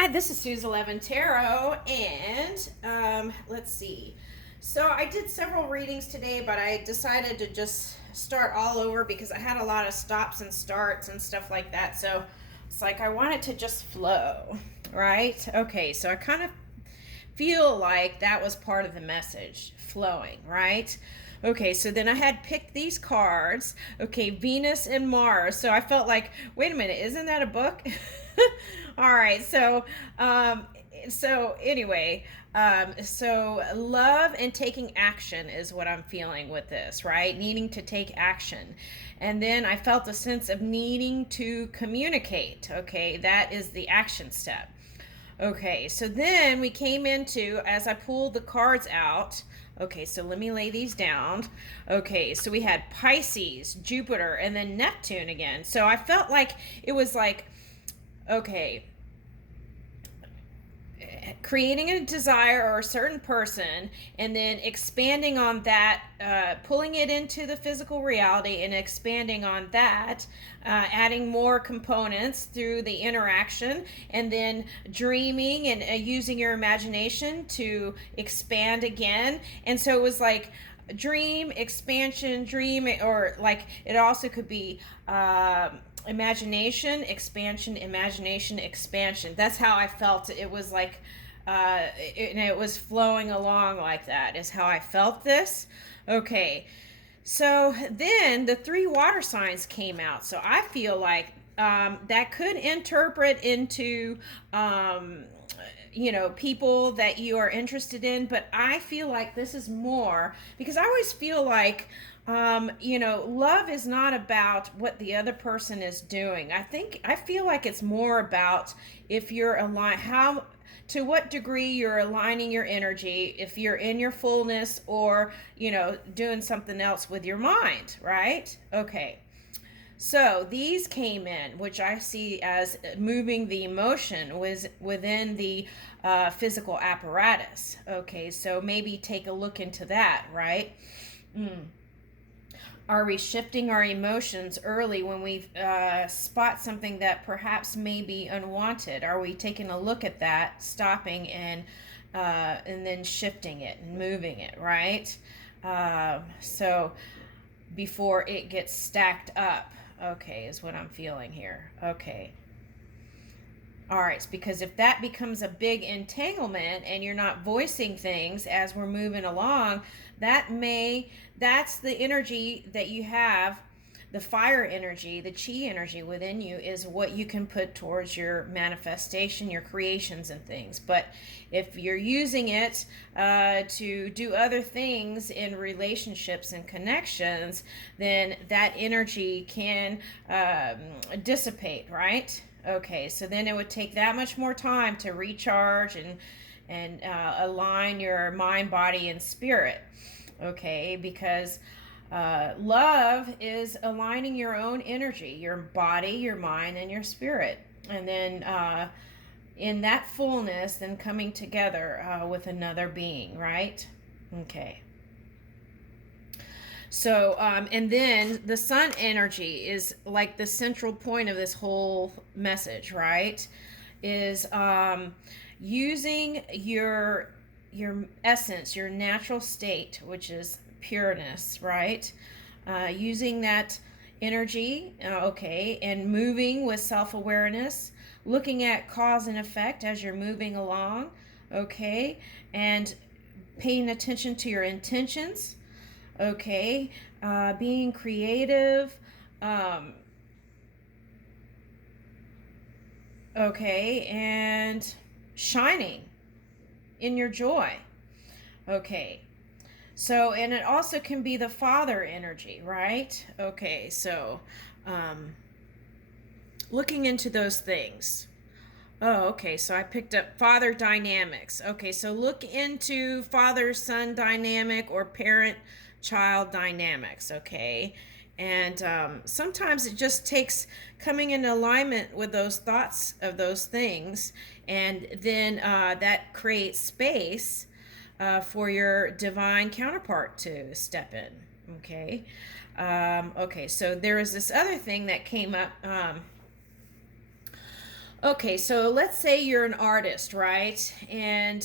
Hi, this is Suze 11 Tarot, and let's see. So I did several readings today, but I decided to just start all over because I had a lot of stops and starts and stuff like that. So it's like I want it to just flow, right? Okay, so I kind of feel like that was part of the message, flowing, right? Okay, so then I had picked these cards. Okay, Venus and Mars. So I felt like, wait a minute, isn't that a book? All right, um, so anyway, so love and taking action is what I'm feeling with this, right? Needing to take action. And then I felt a sense of needing to communicate. Okay, that is the action step. Okay, so then we came into, as I pulled the cards out, okay, so let me lay these down. Okay, so we had Pisces, Jupiter, and then Neptune again. So I felt like it was like, okay, creating a desire or a certain person and then expanding on that, pulling it into the physical reality and expanding on that, adding more components through the interaction, and then dreaming and using your imagination to expand again. And so it was like dream expansion, dream, or like it also could be imagination expansion, imagination expansion. That's how I felt. It was like and it was flowing along like that is how I felt this. Okay, so then the three water signs came out. So I feel like that could interpret into people that you are interested in, but I feel like this is more because I always feel like love is not about what the other person is doing. I feel like it's more about if you're aligned, how, to what degree you're aligning your energy, if you're in your fullness or, doing something else with your mind, right? Okay. So these came in, which I see as moving the emotion was within the physical apparatus. Okay, so maybe take a look into that, right? Mm. Are we shifting our emotions early when we spot something that perhaps may be unwanted? Are we taking a look at that, stopping and then shifting it and moving it, right? So before it gets stacked up, okay, is what I'm feeling here. Okay. All right, because if that becomes a big entanglement and you're not voicing things as we're moving along, that's the energy that you have, the fire energy, the chi energy within you is what you can put towards your manifestation, your creations and things. But if you're using it to do other things in relationships and connections, then that energy can dissipate, right? Okay, so then it would take that much more time to recharge and align your mind, body, and spirit. Okay, because love is aligning your own energy, your body, your mind, and your spirit, and then in that fullness, then coming together with another being, right? Okay. So, and then the sun energy is like the central point of this whole message, right? Is using your essence, your natural state, which is pureness, right? Using that energy, okay, and moving with self-awareness, looking at cause and effect as you're moving along, okay, and paying attention to your intentions, okay, being creative, um, okay, and shining in your joy, okay. So, and it also can be the father energy, right? Okay, so um, looking into those things. Oh, okay. So I picked up father dynamics. Okay, so look into father son dynamic or parent child dynamics. Okay. And sometimes it just takes coming in alignment with those thoughts of those things, and then that creates space for your divine counterpart to step in. Okay. Okay, so there is this other thing that came up. Okay, so let's say you're an artist, right? And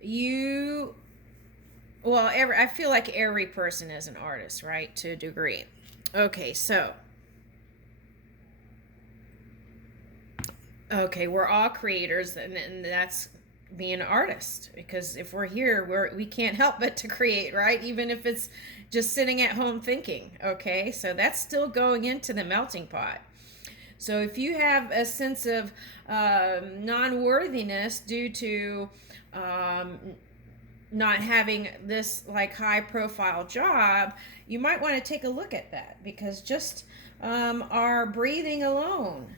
you, well, I feel like every person is an artist, right? To a degree. Okay, so, okay, we're all creators, and that's being an artist. Because if we're here, we can't help but to create, right? Even if it's just sitting at home thinking. Okay, so that's still going into the melting pot. So if you have a sense of non-worthiness due to um, not having this like high profile job, you might want to take a look at that, because just our breathing alone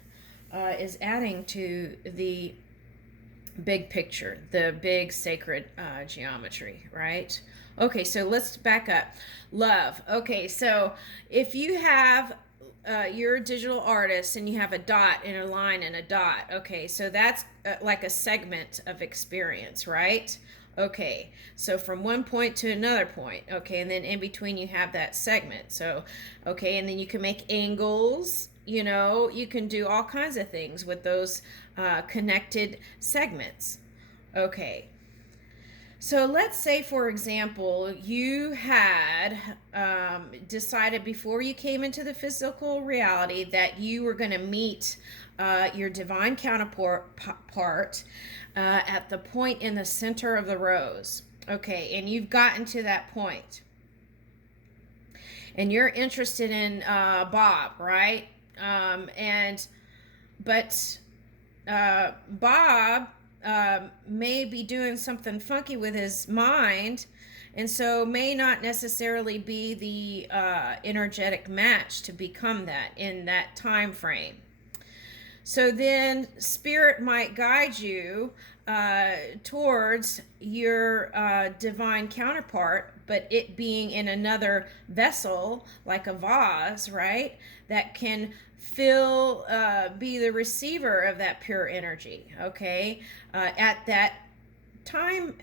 is adding to the big picture, the big sacred geometry, right? Okay, so let's back up. Love. Okay, so if you have you're a digital artist and you have a dot and a line and a dot, okay, so that's like a segment of experience, right? Okay, so from one point to another point, okay, and then in between you have that segment. So, okay, and then you can make angles, you know, you can do all kinds of things with those connected segments. Okay, so let's say, for example, you had decided before you came into the physical reality that you were going to meet your divine counterpart at the point in the center of the rose. Okay, and you've gotten to that point. And you're interested in Bob, right? And but Bob may be doing something funky with his mind, and so may not necessarily be the energetic match to become that in that time frame. So then spirit might guide you towards your divine counterpart, but it being in another vessel, like a vase, right? That can be the receiver of that pure energy, okay? At that time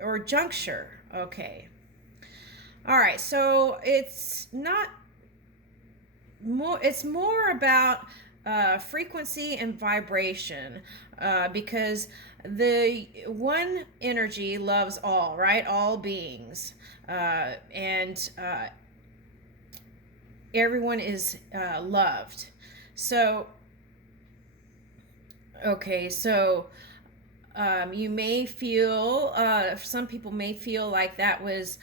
or juncture, okay? All right, so it's not more, it's more about frequency and vibration, because the one energy loves all, right? All beings, and everyone is loved. So, okay, so you may feel, some people may feel like that was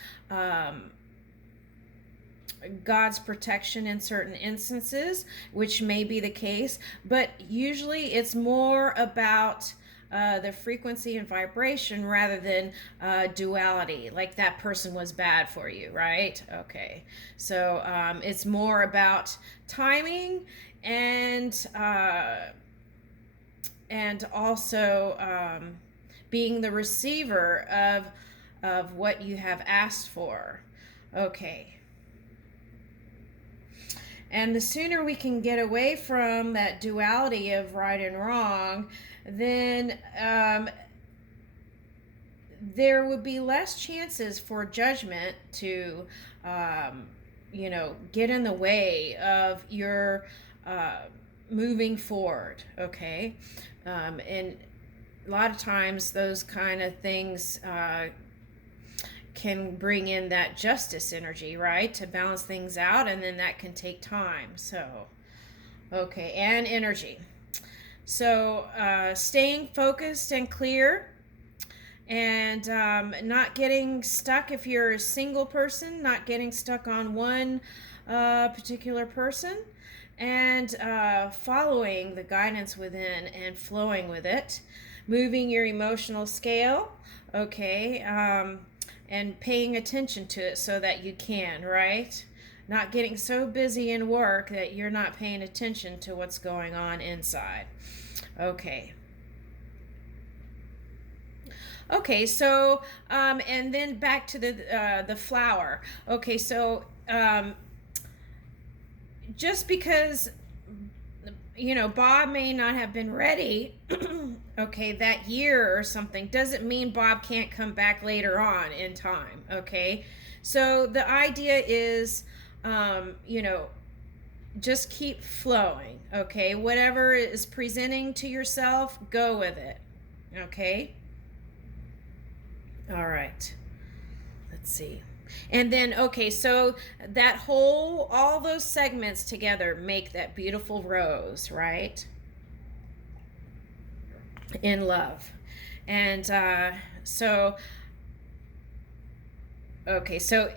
God's protection in certain instances, which may be the case, but usually it's more about the frequency and vibration rather than duality, like that person was bad for you, right? Okay, so it's more about timing and also being the receiver of what you have asked for. Okay. And the sooner we can get away from that duality of right and wrong, then there would be less chances for judgment to, get in the way of your moving forward, okay? And a lot of times those kind of things can bring in that justice energy, right, to balance things out, and then that can take time. So, okay, and energy. So, staying focused and clear, and not getting stuck. If you're a single person, not getting stuck on one particular person, and following the guidance within and flowing with it, moving your emotional scale, okay, and paying attention to it so that you can, right? Not getting so busy in work that you're not paying attention to what's going on inside. Okay. Okay, so and then back to the flower. Okay, so just because Bob may not have been ready, okay, that year or something, doesn't mean Bob can't come back later on in time, okay? So the idea is, just keep flowing, okay? Whatever is presenting to yourself, go with it, okay? All right. Let's see. And then, okay, so that whole, all those segments together make that beautiful rose, right? In love. And so, okay, so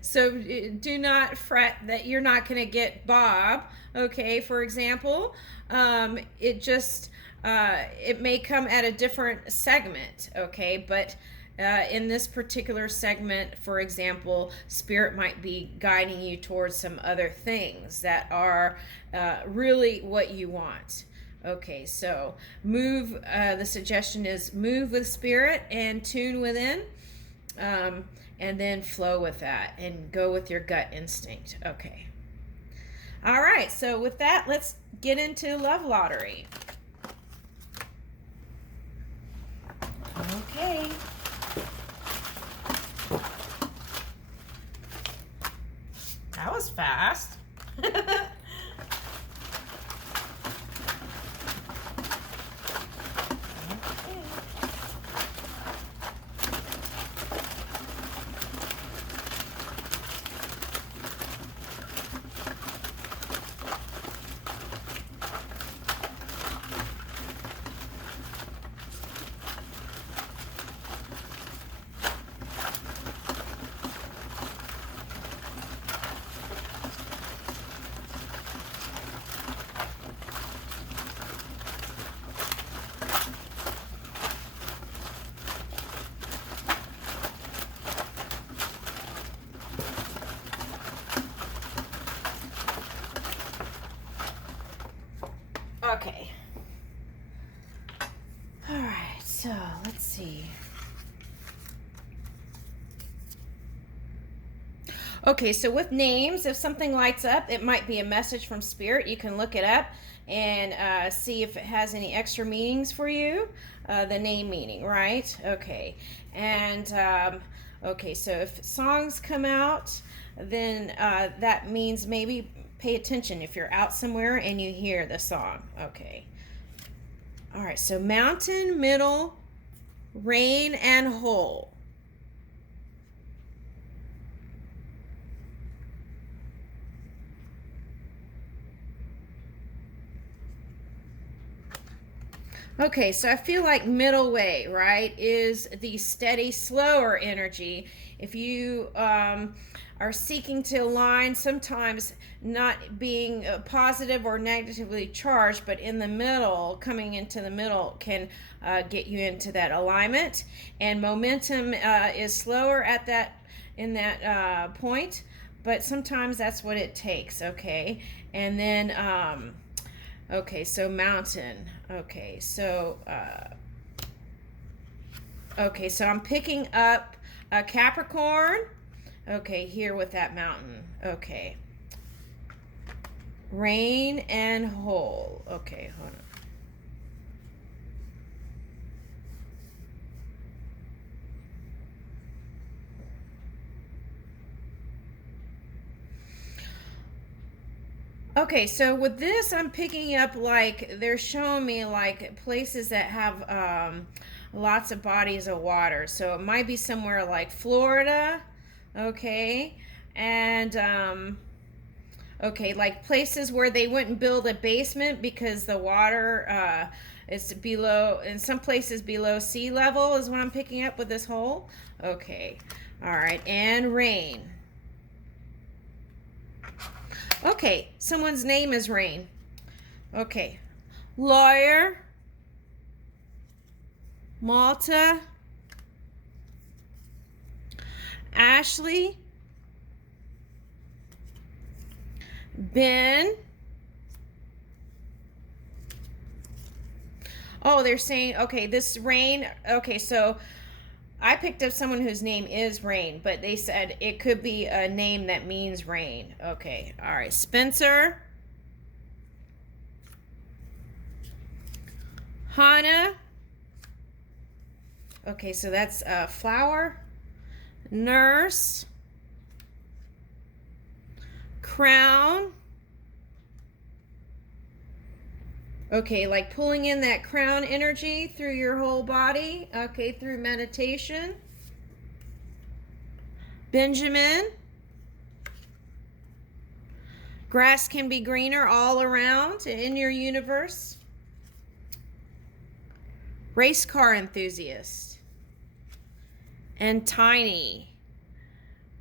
so do not fret that you're not going to get Bob, okay, for example. It just it may come at a different segment, okay, but in this particular segment, for example, spirit might be guiding you towards some other things that are really what you want. Okay, so move. The suggestion is move with spirit and tune within, and then flow with that and go with your gut instinct. Okay. All right, so with that, let's get into love lottery. Okay. That was fast. Okay. All right, so let's see. Okay, so with names, if something lights up, it might be a message from spirit. You can look it up and see if it has any extra meanings for you. The name meaning, right? Okay. And okay, so if songs come out, then that means maybe pay attention if you're out somewhere and you hear the song. Okay. All right, so mountain, middle, rain, and hole. Okay, so I feel like middle way, right, is the steady, slower energy. If you are seeking to align, sometimes not being positive or negatively charged, but in the middle, coming into the middle can get you into that alignment. And momentum is slower at that in that point, but sometimes that's what it takes. Okay, and then. Okay, so mountain. Okay, so I'm picking up a Capricorn. Okay, here with that mountain. Okay. Rain and hole. Okay, hold on. Okay, so with this, I'm picking up like they're showing me like places that have lots of bodies of water. So it might be somewhere like Florida, okay, and okay, like places where they wouldn't build a basement because the water is below, in some places below sea level is what I'm picking up with this hole. Okay, all right, and rain. Okay, someone's name is Rain. Okay. Lawyer, Malta, Ashley, Ben. Oh, they're saying, okay, this Rain. Okay, so I picked up someone whose name is Rain, but they said it could be a name that means rain. Okay, all right. Spencer, Hannah. Okay, so that's flower. Nurse. Crown. Okay, like pulling in that crown energy through your whole body. Okay, through meditation. Benjamin. Grass can be greener all around in your universe. Race car enthusiast. And Tiny.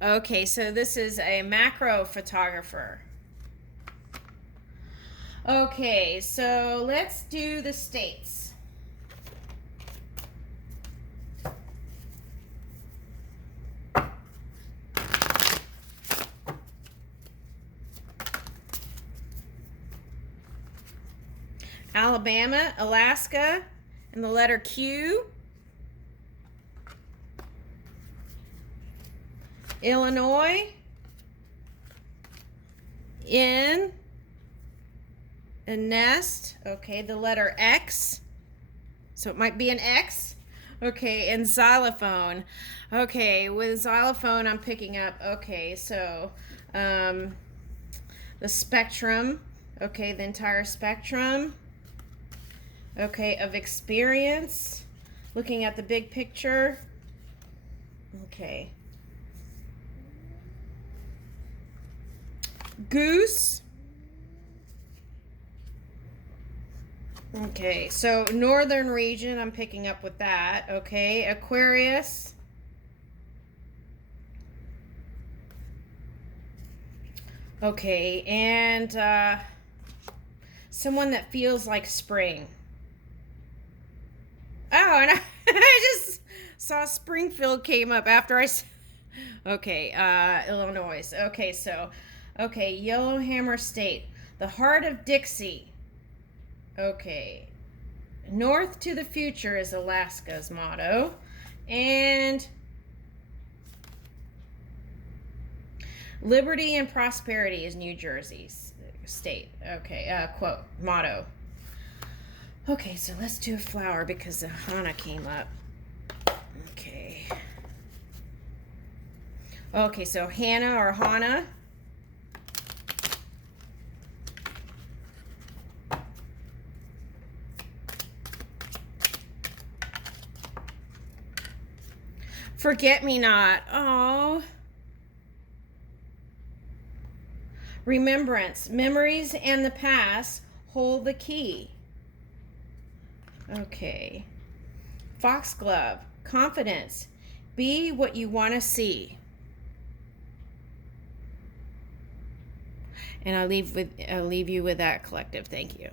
Okay, so this is a macro photographer. Okay, so let's do the states. Alabama, Alaska, and the letter Q. Illinois, N, a nest. Okay, the letter X. So it might be an X. Okay, and xylophone. Okay, with xylophone, I'm picking up. Okay, so the spectrum. Okay, the entire spectrum. Okay, of experience. Looking at the big picture. Okay. Goose. Okay, so northern region, I'm picking up with that. Okay, Aquarius. Okay, and someone that feels like spring. Oh, and I just saw Springfield came up after I. Okay, Illinois. Okay, so, okay, Yellowhammer State, the heart of Dixie. Okay, north to the future is Alaska's motto, and liberty and prosperity is New Jersey's state. Okay, quote, motto. Okay, so let's do a flower because the Hana came up. Okay. Okay, so Hannah or Hana. Forget me not. Oh. Remembrance. Memories and the past hold the key. Okay. Foxglove. Confidence. Be what you want to see. And I'll leave you with that, collective. Thank you.